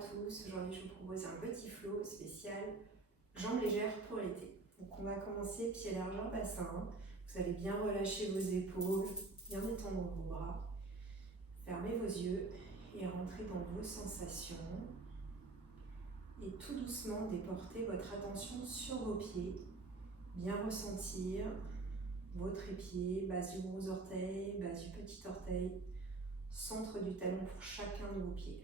tous, aujourd'hui je vous propose un petit flow spécial jambes légères pour l'été. Donc on va commencer pieds largeur bassin, vous allez bien relâcher vos épaules, bien étendre vos bras, fermez vos yeux et rentrez dans vos sensations. Et tout doucement déportez votre attention sur vos pieds, bien ressentir vos trépieds, base du gros orteil, base du petit orteil, centre du talon pour chacun de vos pieds.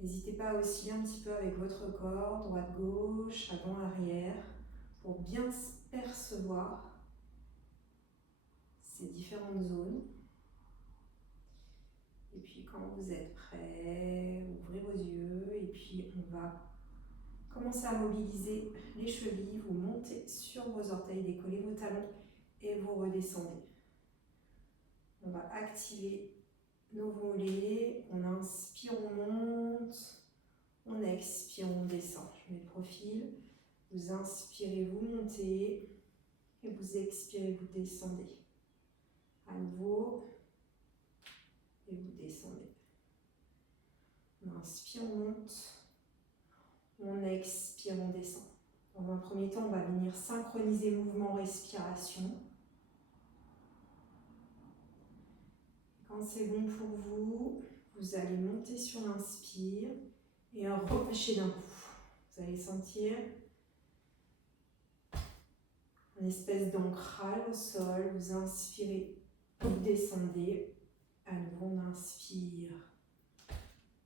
N'hésitez pas à osciller un petit peu avec votre corps, droite-gauche, avant-arrière, pour bien percevoir ces différentes zones. Et puis quand vous êtes prêts, ouvrez vos yeux et puis on va commencer à mobiliser les chevilles, vous montez sur vos orteils, décollez vos talons et vous redescendez. On va activer nos mollets, on inspire, on monte, on expire, on descend. Je mets le profil, vous inspirez, vous montez et vous expirez, vous descendez. À nouveau, et vous descendez. On inspire, on monte, on expire, on descend. Dans un premier temps, on va venir synchroniser mouvement, respiration. Quand c'est bon pour vous, vous allez monter sur l'inspire et relâcher d'un coup. Vous allez sentir une espèce d'ancrage au sol. Vous inspirez, vous descendez. À nouveau, on inspire.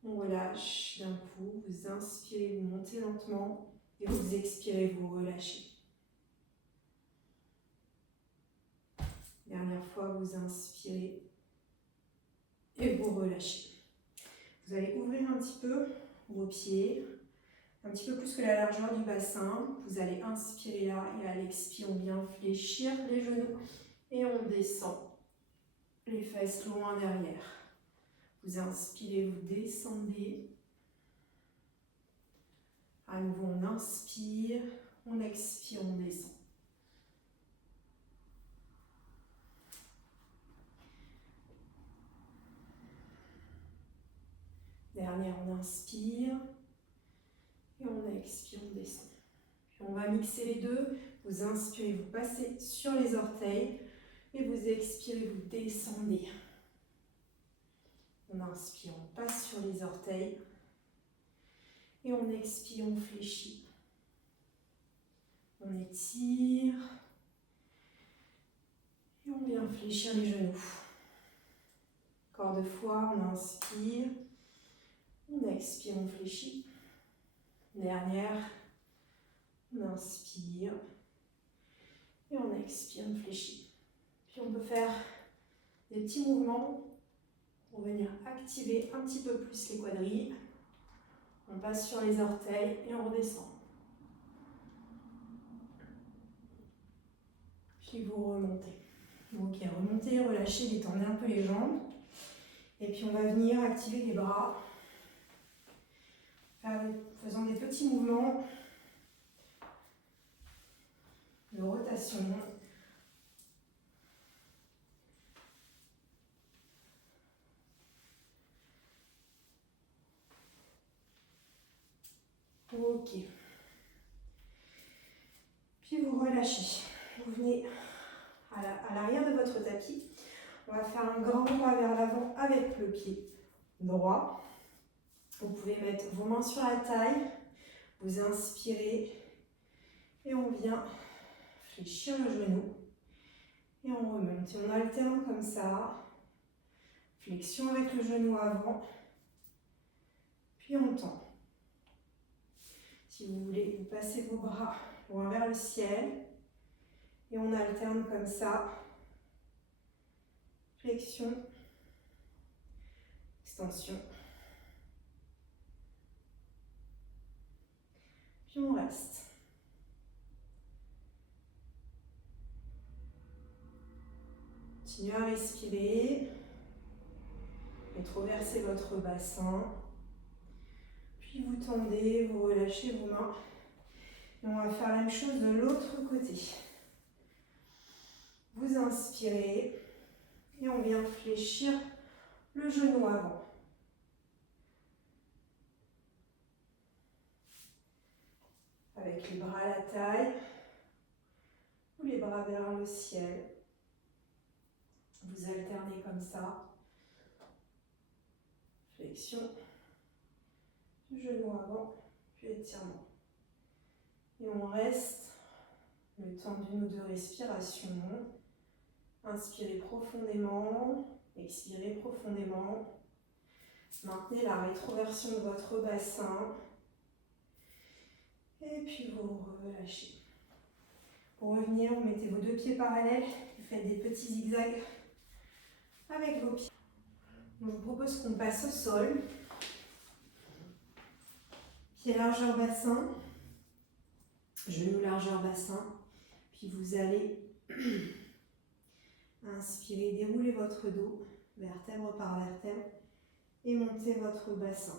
On relâche d'un coup. Vous inspirez, vous montez lentement. Et vous expirez, vous relâchez. Dernière fois, vous inspirez et vous relâchez. Vous allez ouvrir un petit peu vos pieds, un petit peu plus que la largeur du bassin. Vous allez inspirer là et à l'expire, on vient fléchir les genoux et on descend les fesses loin derrière. Vous inspirez, vous descendez. À nouveau, on inspire, on expire, on descend. Dernière, on inspire et on expire, on descend. Puis on va mixer les deux. Vous inspirez, vous passez sur les orteils et vous expirez, vous descendez. On inspire, on passe sur les orteils et on expire, on fléchit. On étire et on vient fléchir les genoux. Encore deux fois, on inspire, on expire, on fléchit. Dernière, on inspire et on expire, on fléchit. Puis on peut faire des petits mouvements pour venir activer un petit peu plus les quadrilles. On passe sur les orteils et on redescend. Puis vous remontez. Ok, remontez, relâchez, détendez un peu les jambes. Et puis on va venir activer les bras, faisant des petits mouvements de rotation. Ok. Puis vous relâchez. Vous venez à l'arrière de votre tapis. On va faire un grand pas vers l'avant avec le pied droit. Vous pouvez mettre vos mains sur la taille. Vous inspirez et on vient fléchir le genou. Et on remonte. Et on alterne comme ça. Flexion avec le genou avant. Puis on tend. Si vous voulez, vous passez vos bras loin vers le ciel. Et on alterne comme ça. Flexion. Extension. Puis on reste. Continuez à respirer. Rétroversez votre bassin. Puis vous tendez, vous relâchez vos mains. Et on va faire la même chose de l'autre côté. Vous inspirez et on vient fléchir le genou avant. avec les bras à la taille ou les bras vers le ciel. Vous alternez comme ça. Flexion du genou avant, puis étirement. Et on reste le temps d'une ou deux respirations. Inspirez profondément, expirez profondément. Maintenez la rétroversion de votre bassin. Et puis vous relâchez. Pour revenir, vous mettez vos deux pieds parallèles. Vous faites des petits zigzags avec vos pieds. Donc, je vous propose qu'on passe au sol. Pied largeur bassin. Genou largeur bassin. Puis vous allez inspirer, dérouler votre dos, vertèbre par vertèbre, et monter votre bassin.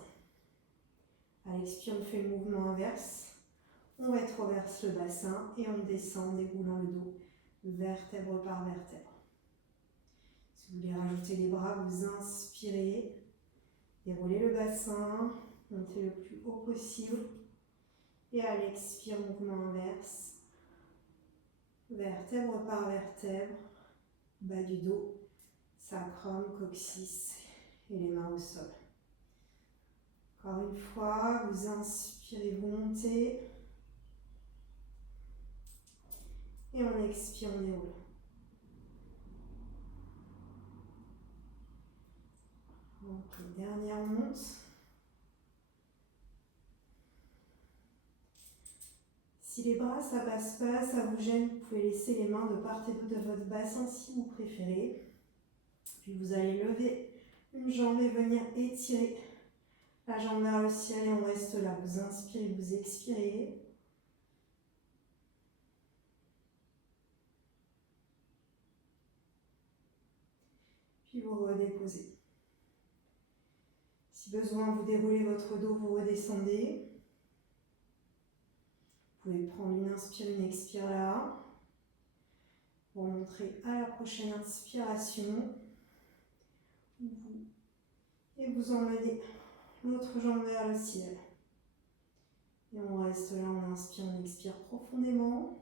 À l'expire, on fait le mouvement inverse. On rétroverse le bassin et on descend en déroulant le dos, vertèbre par vertèbre. Si vous voulez rajouter les bras, vous inspirez, déroulez le bassin, montez le plus haut possible. Et à l'expire, mouvement inverse. Vertèbre par vertèbre, bas du dos, sacrum, coccyx et les mains au sol. Encore une fois, vous inspirez, vous montez. Et on expire, on déroule. Ok, dernière monte. Si les bras ça passe pas, ça vous gêne, vous pouvez laisser les mains de part et d'autre de votre bassin si vous préférez. Puis vous allez lever une jambe et venir étirer la jambe vers le ciel et on reste là. Vous inspirez, vous expirez. Puis vous redéposez. Si besoin, vous déroulez votre dos, vous redescendez. Vous pouvez prendre une inspire, une expire là. Pour montrer à la prochaine inspiration. Et vous emmenez l'autre jambe vers le ciel. Et on reste là, on inspire, on expire profondément.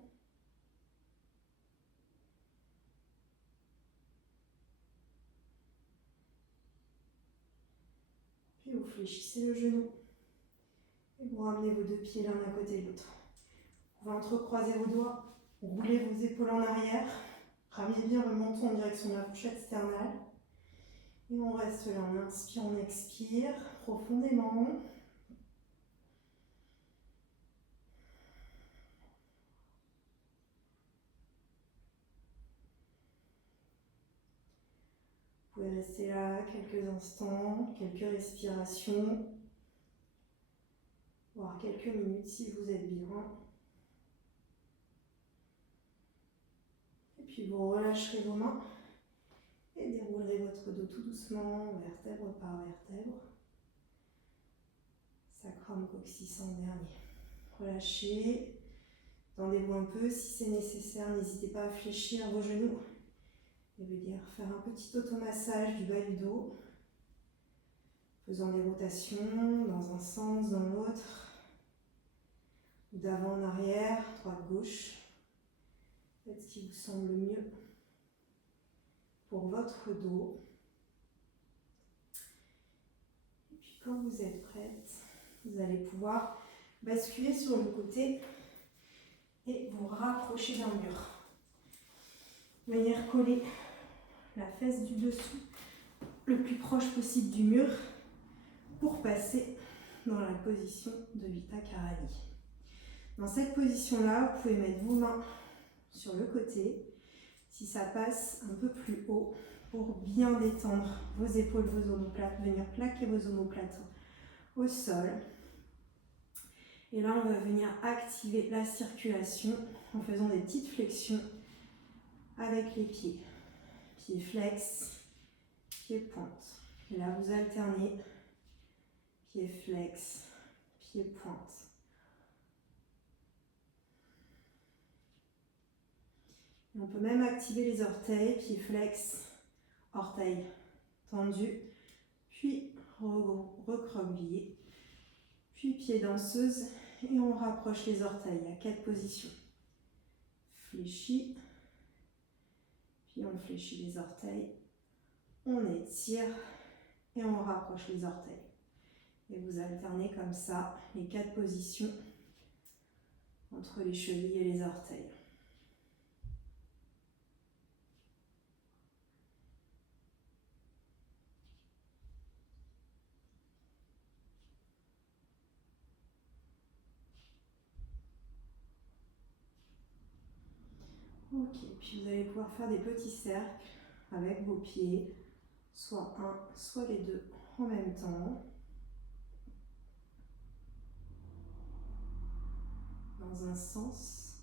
Puis vous fléchissez le genou. Et vous ramenez vos deux pieds l'un à côté de l'autre. Vous pouvez entrecroiser vos doigts, roulez vos épaules en arrière, ramenez bien le menton en direction de la fourchette sternale. Et on reste là, on inspire, on expire profondément. Vous pouvez rester là quelques instants, quelques respirations, voire quelques minutes si vous êtes bien. Et puis vous relâcherez vos mains et déroulerez votre dos tout doucement, vertèbre par vertèbre. Sacrum, coccyx en dernier. Relâchez, tendez-vous un peu si c'est nécessaire, n'hésitez pas à fléchir vos genoux. Et venir faire un petit automassage du bas du dos, faisant des rotations dans un sens, dans l'autre, d'avant en arrière, droite, gauche. Faites ce qui vous semble mieux pour votre dos. Et puis quand vous êtes prête, vous allez pouvoir basculer sur le côté et vous rapprocher d'un mur. Venir coller la fesse du dessous le plus proche possible du mur pour passer dans la position de Vita Karani. Dans cette position-là, vous pouvez mettre vos mains sur le côté, si ça passe un peu plus haut, pour bien détendre vos épaules, vos omoplates, venir plaquer vos omoplates au sol. Et là, on va venir activer la circulation en faisant des petites flexions avec les pieds. Pied flex, pied pointe. Et là, vous alternez pied flex, pied pointe. Et on peut même activer les orteils, pied flex, orteils tendus, puis recroquevillé, puis pied danseuse et on rapproche les orteils à 4 positions. Fléchis, puis on fléchit les orteils, on étire et on rapproche les orteils. Et vous alternez comme ça les 4 positions entre les chevilles et les orteils. Ok, puis vous allez pouvoir faire des petits cercles avec vos pieds, soit un, soit les deux en même temps, dans un sens,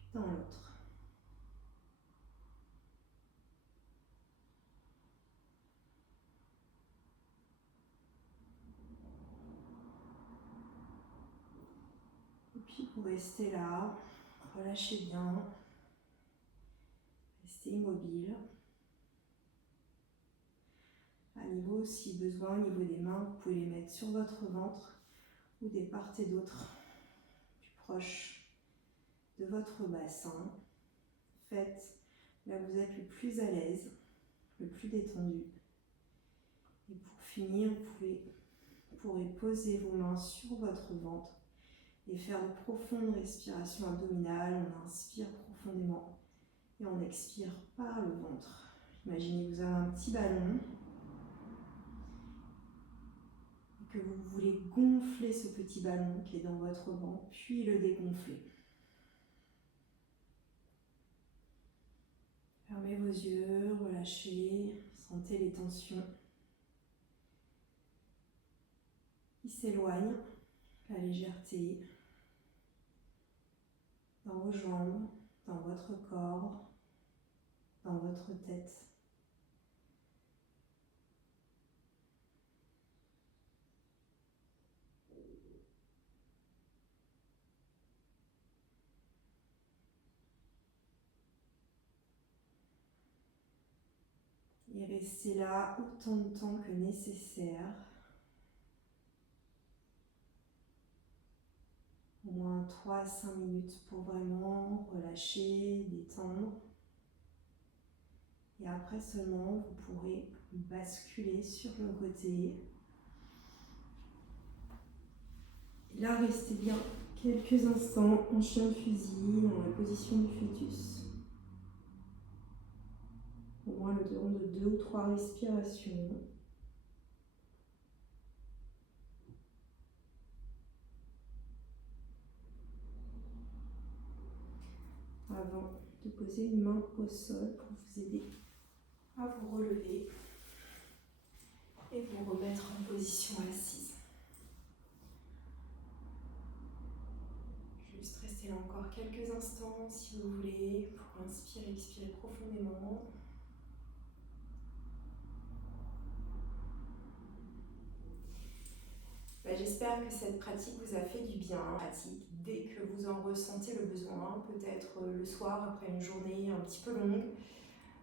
puis dans l'autre. Et puis vous restez là, relâchez bien, restez immobile. À niveau, si besoin, au niveau des mains, vous pouvez les mettre sur votre ventre ou des part et d'autre, plus proche de votre bassin. Faites là où vous êtes le plus à l'aise, le plus détendu. Et pour finir, vous pourrez poser vos mains sur votre ventre et faire de profondes respirations abdominales. On inspire profondément et on expire par le ventre. Imaginez que vous avez un petit ballon et que vous voulez gonfler ce petit ballon qui est dans votre ventre, puis le dégonfler. Fermez vos yeux, relâchez, sentez les tensions qui s'éloignent, la légèreté dans vos jambes, dans votre corps, dans votre tête. Et restez là autant de temps que nécessaire. Au moins 3 à 5 minutes pour vraiment relâcher, détendre. Et après seulement, vous pourrez basculer sur le côté. Et là, restez bien quelques instants en chien de fusil, dans la position du fœtus. Au moins le temps de 2 ou 3 respirations. Avant de poser une main au sol pour vous aider à vous relever et vous remettre en position assise. Juste rester là encore quelques instants si vous voulez pour inspirer, expirer profondément. J'espère que cette pratique vous a fait du bien. Pratique dès que vous en ressentez le besoin, peut-être le soir après une journée un petit peu longue,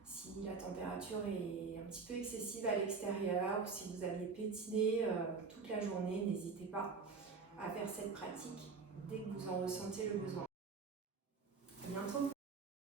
si la température est un petit peu excessive à l'extérieur ou si vous aviez pétiné toute la journée, n'hésitez pas à faire cette pratique dès que vous en ressentez le besoin. À bientôt.